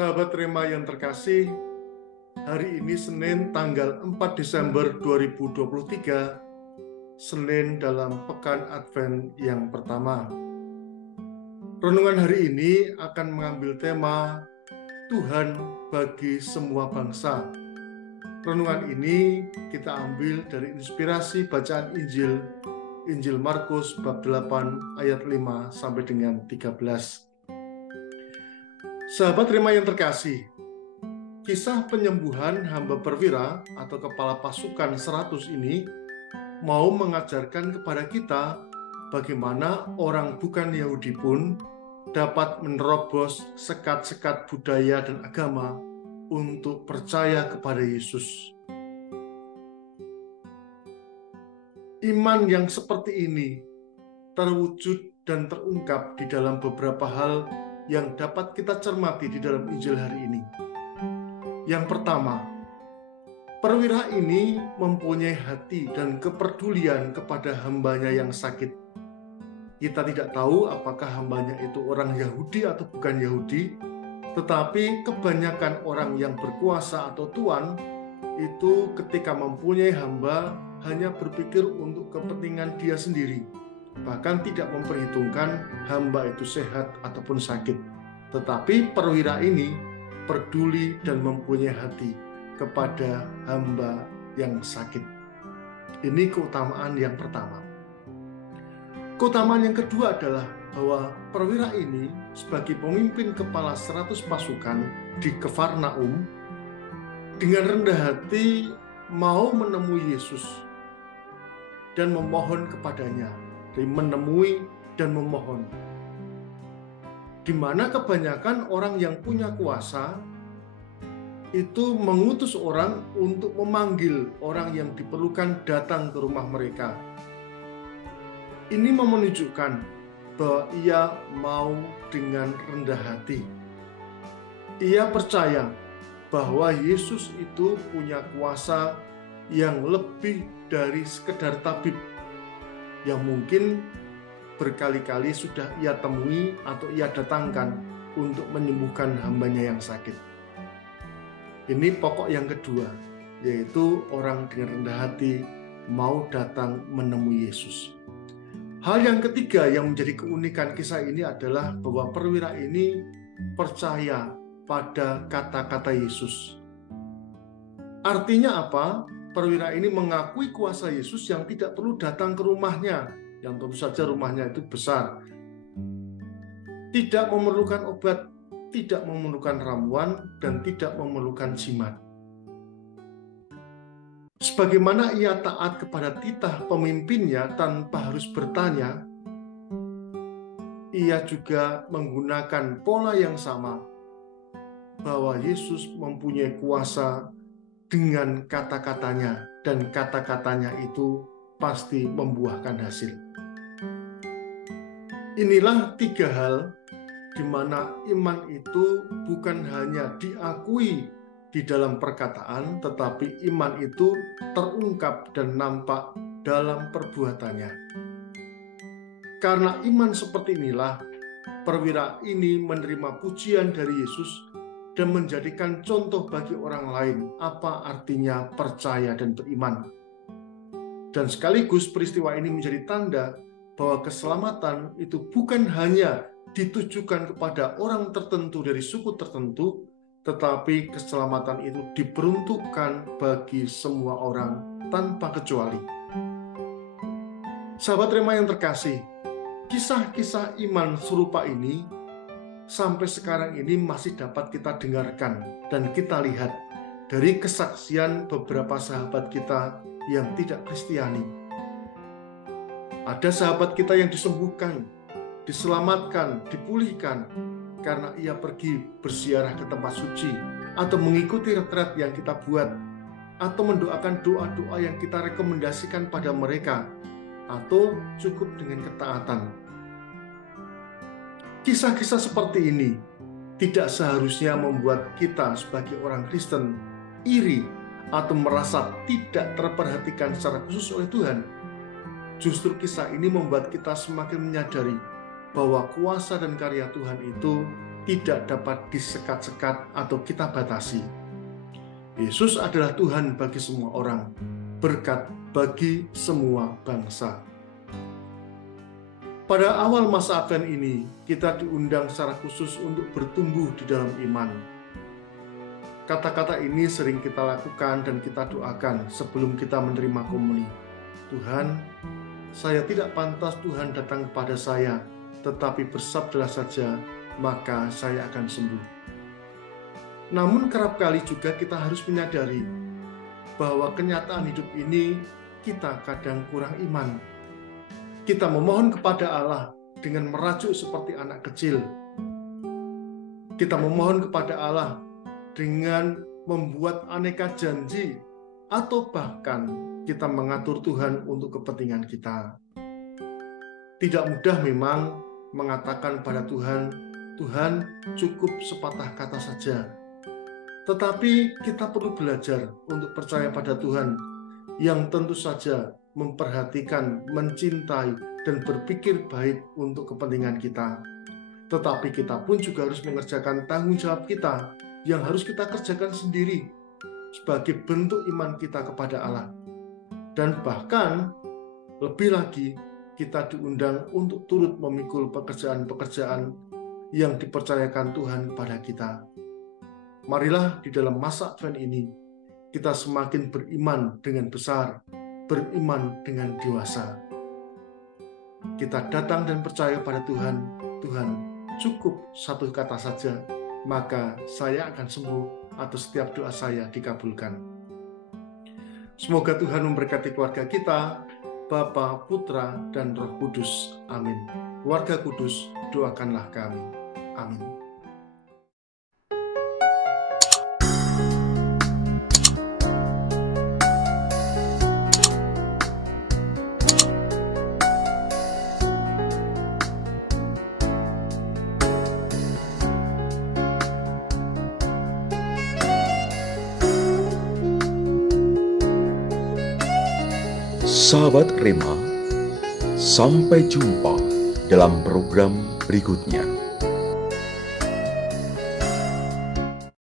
Sahabat Rema yang terkasih, hari ini Senin tanggal 4 Desember 2023, Senin dalam Pekan Advent yang pertama. Renungan hari ini akan mengambil tema Tuhan bagi semua bangsa. Renungan ini kita ambil dari inspirasi bacaan Injil Markus bab 8 ayat 5 sampai dengan 13. Sahabat Rema yang terkasih, kisah penyembuhan hamba perwira atau kepala pasukan 100 ini mau mengajarkan kepada kita bagaimana orang bukan Yahudi pun dapat menerobos sekat-sekat budaya dan agama untuk percaya kepada Yesus. Iman yang seperti ini terwujud dan terungkap di dalam beberapa hal yang dapat kita cermati di dalam Injil hari ini. Yang pertama, perwira ini mempunyai hati dan kepedulian kepada hambanya yang sakit. Kita tidak tahu apakah hambanya itu orang Yahudi atau bukan Yahudi, tetapi kebanyakan orang yang berkuasa atau tuan itu ketika mempunyai hamba hanya berpikir untuk kepentingan dia sendiri, bahkan tidak memperhitungkan hamba itu sehat ataupun sakit. Tetapi perwira ini peduli dan mempunyai hati kepada hamba yang sakit. Ini keutamaan yang pertama. Keutamaan yang kedua adalah bahwa perwira ini sebagai pemimpin kepala 100 pasukan di Kafarnaum dengan rendah hati mau menemui Yesus dan memohon kepadanya. Dari menemui dan memohon, di mana kebanyakan orang yang punya kuasa itu mengutus orang untuk memanggil orang yang diperlukan datang ke rumah mereka. Ini menunjukkan bahwa ia mau dengan rendah hati. Ia percaya bahwa Yesus itu punya kuasa yang lebih dari sekedar tabib yang mungkin berkali-kali sudah ia temui atau ia datangkan untuk menyembuhkan hambanya yang sakit. Ini pokok yang kedua, yaitu orang dengan rendah hati mau datang menemui Yesus. Hal yang ketiga yang menjadi keunikan kisah ini adalah bahwa perwira ini percaya pada kata-kata Yesus. Artinya apa? Perwira ini mengakui kuasa Yesus yang tidak perlu datang ke rumahnya, yang tentu saja rumahnya itu besar. Tidak memerlukan obat, tidak memerlukan ramuan, dan tidak memerlukan jimat. Sebagaimana ia taat kepada titah pemimpinnya tanpa harus bertanya, ia juga menggunakan pola yang sama, bahwa Yesus mempunyai kuasa dengan kata-katanya, dan kata-katanya itu pasti membuahkan hasil. Inilah tiga hal di mana iman itu bukan hanya diakui di dalam perkataan, tetapi iman itu terungkap dan nampak dalam perbuatannya. Karena iman seperti inilah, perwira ini menerima pujian dari Yesus dan menjadikan contoh bagi orang lain apa artinya percaya dan beriman. Dan sekaligus peristiwa ini menjadi tanda bahwa keselamatan itu bukan hanya ditujukan kepada orang tertentu dari suku tertentu, tetapi keselamatan itu diperuntukkan bagi semua orang tanpa kecuali. Sahabat Rema yang terkasih, kisah-kisah iman serupa ini sampai sekarang ini masih dapat kita dengarkan dan kita lihat dari kesaksian beberapa sahabat kita yang tidak Kristiani. Ada sahabat kita yang disembuhkan, diselamatkan, dipulihkan karena ia pergi berziarah ke tempat suci, atau mengikuti retret yang kita buat, atau mendoakan doa-doa yang kita rekomendasikan pada mereka, atau cukup dengan ketaatan. Kisah-kisah seperti ini tidak seharusnya membuat kita sebagai orang Kristen iri atau merasa tidak terperhatikan secara khusus oleh Tuhan. Justru kisah ini membuat kita semakin menyadari bahwa kuasa dan karya Tuhan itu tidak dapat disekat-sekat atau kita batasi. Yesus adalah Tuhan bagi semua orang, berkat bagi semua bangsa. Pada awal masa Advent ini, kita diundang secara khusus untuk bertumbuh di dalam iman. Kata-kata ini sering kita lakukan dan kita doakan sebelum kita menerima komuni. Tuhan, saya tidak pantas Tuhan datang kepada saya, tetapi bersabdalah saja, maka saya akan sembuh. Namun kerap kali juga kita harus menyadari bahwa kenyataan hidup ini kita kadang kurang iman. Kita memohon kepada Allah dengan merajuk seperti anak kecil. Kita memohon kepada Allah dengan membuat aneka janji, atau bahkan kita mengatur Tuhan untuk kepentingan kita. Tidak mudah memang mengatakan pada Tuhan, Tuhan cukup sepatah kata saja. Tetapi kita perlu belajar untuk percaya pada Tuhan yang tentu saja memperhatikan, mencintai, dan berpikir baik untuk kepentingan kita. Tetapi kita pun juga harus mengerjakan tanggung jawab kita yang harus kita kerjakan sendiri sebagai bentuk iman kita kepada Allah. Dan bahkan lebih lagi, kita diundang untuk turut memikul pekerjaan-pekerjaan yang dipercayakan Tuhan kepada kita. Marilah di dalam masa Advent ini, kita semakin beriman dengan besar, beriman dengan dewasa. Kita datang dan percaya pada Tuhan, Tuhan cukup satu kata saja, maka saya akan sembuh, atau setiap doa saya dikabulkan. Semoga Tuhan memberkati keluarga kita, Bapa, Putra, dan Roh Kudus. Amin. Keluarga kudus, doakanlah kami. Amin. Sahabat Rema, sampai jumpa dalam program berikutnya.